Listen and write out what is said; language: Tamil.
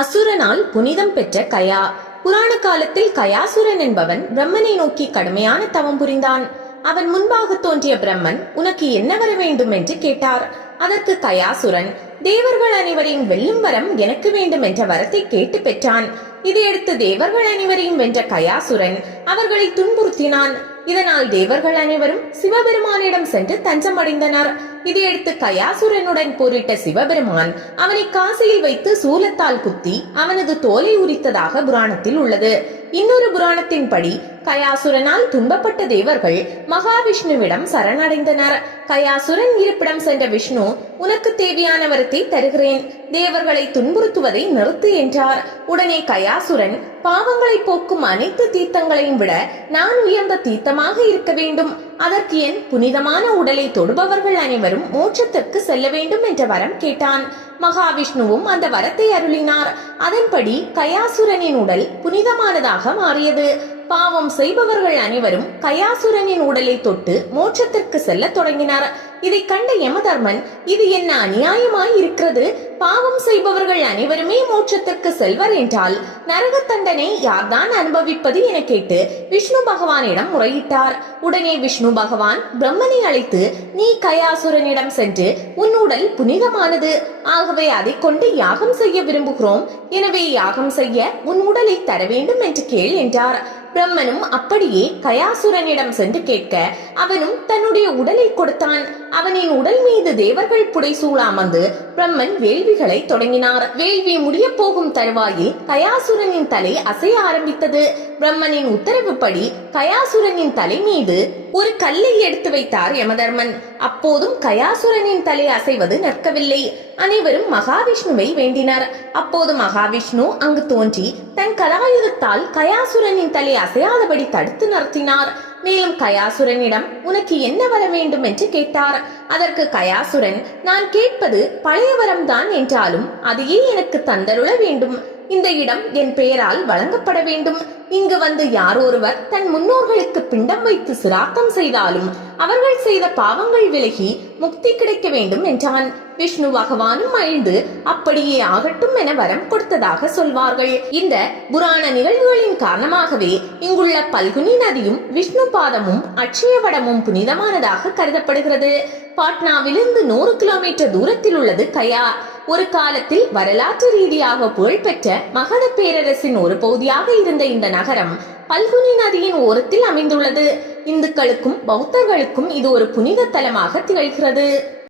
அசுரனால் புனிதம் பெற்ற கயா. புராண காலத்தில் கயாசுரன் என்பவன் பிரம்மனை நோக்கி கடுமையான தவம் புரிந்தான். அவன் முன்பாக தோன்றிய பிரம்மன் உனக்கு என்ன வர வேண்டும்? என்று கேட்டார். அதற்கு கயாசுரன் தேவர்கள் அனைவரையும் வெல்லும் வரம் எனக்கு வேண்டும் என்ற வரத்தை கேட்டு பெற்றான். இதையடுத்து தேவர்கள் அனைவரையும் வென்ற கயாசுரன் அவர்களை துன்புறுத்தினான். இதனால் தேவர்கள் அனைவரும் சிவபெருமானிடம் சென்று தஞ்சம் அடைந்தனர் இதையடுத்து கயாசுரனுடன் போரிட்ட சிவபெருமான் அவனை காசியில் வைத்து சூலத்தால் குத்தி அவனது தோலை உரித்ததாக புராணத்தில் உள்ளது. இன்னொரு புராணத்தின்படி கயாசுரனால் துன்பப்பட்ட தேவர்கள் மகாவிஷ்ணுவிடம் சரணடைந்தனர். கயாசுரன் இருப்பிடம் சென்ற விஷ்ணு உனக்கு தேவையான வரத்தை தருகிறேன். தேவர்களை துன்புறுத்துவதை நிறுத்து என்றார். உடனே கயாசுரன் பாவங்களை போக்கும் அனைத்து தீர்த்தங்களையும் விட நான் உயர்ந்த தீர்த்தமாக இருக்க வேண்டும். அதற்கு என் புனிதமான உடலை தொடுபவர்கள் அனைவரும் மோட்சத்திற்கு செல்ல வேண்டும் என்ற வரம் கேட்டான். மகாவிஷ்ணுவும் அந்த வரத்தை அருளினார். அதன்படி கயாசுரனின் உடல் புனிதமானதாக மாறியது. பாவம் செய்பவர்கள் அனைவரும் கயாசுரனின் உடலை தொட்டு மோட்சத்திற்கு செல்ல தொடங்கினார். இதை கண்ட யமதர்மன் இது என்ன அநியாயமாய் இருக்கிறது? பாவம் செய்பவர்கள் அனைவருமே மோட்சத்திற்கு செல்வர் என்றால் நரக தண்டனை யார்தான் அனுபவிப்பது? என கேட்டு விஷ்ணு பகவானிடம் முறையிட்டார். உடனே விஷ்ணு பகவான் பிரம்மனை அழைத்து நீ கயாசுரனிடம் சென்று உன் உடல் புனிதமானது. ஆகவே அதை கொண்டு யாகம் செய்ய விரும்புகிறோம். எனவே யாகம் செய்ய உன் உடலை தர வேண்டும் என்று கேள் என்றார். பிரம்மனும் அப்படியே கயாசுரனிடம் சென்று கேட்க அவனும் தன்னுடைய உடலை கொடுத்தான். அவனின் உடல் மீது தேவர்கள் புடைசூழ அமர்ந்து பிரம்மன் வேள்விகளை தொடங்கினார். வேள்வி முடிய போகும் தருவாயில் கயாசுரனின் தலை அசைய ஆரம்பித்தது. பிரம்மனின் உத்தரவுப்படி கயாசுரனின் தலை மீது ஒரு கல்லை எடுத்து வைத்தார் யமதர்மன். அப்போதும் கயாசுரனின் தலை அசைவது நிற்கவில்லை. அனைவரும் மகாவிஷ்ணுவை வேண்டினர். அப்போது மகாவிஷ்ணு அங்கு தோன்றி தன் கலாயுதத்தால் கயாசுரனின் தலை அசையாதபடி தடுத்து நிறுத்தினார். மேலும் கயாசுரனிடம் உனக்கு என்ன வர வேண்டும்? என்று கேட்டார். அதற்கு கயாசுரன் நான் கேட்பது பழைய வரம்தான் என்றாலும் அதையே எனக்கு தந்தருள வேண்டும். இந்த இடம் என் பெயரால் வழங்கப்பட வேண்டும். இங்கு வந்து யார் ஒருவர் தன் முன்னோர்களுக்கு பிண்டம் வைத்து சிராத்தம் செய்தாலும் அவர்கள் செய்த பாவங்கள் விலகி முக்தி கிடைக்க வேண்டும் என்றான். விஷ்ணு பகவானும் மகிழ்ந்து அப்படியே ஆகட்டும் என வரம் கொடுத்ததாக சொல்வார்கள். இந்த புராண நிகழ்வுகளின் காரணமாகவே இங்குள்ள பல்குனி நதியும் விஷ்ணு பாதமும் அட்சயவடமும் புனிதமானதாக கருதப்படுகிறது. பாட்னாவிலிருந்து நூறு கிலோமீட்டர் தூரத்தில் உள்ளது கயா. ஒரு காலத்தில் வரலாற்று ரீதியாக புகழ்பெற்ற மகத பேரரசின் ஒரு பகுதியாக இருந்த இந்த நகரம் பல்குனி நதியின் ஓரத்தில் அமைந்துள்ளது. இந்துக்களுக்கும் பௌத்தர்களுக்கும் இது ஒரு புனித தலமாக திகழ்கிறது.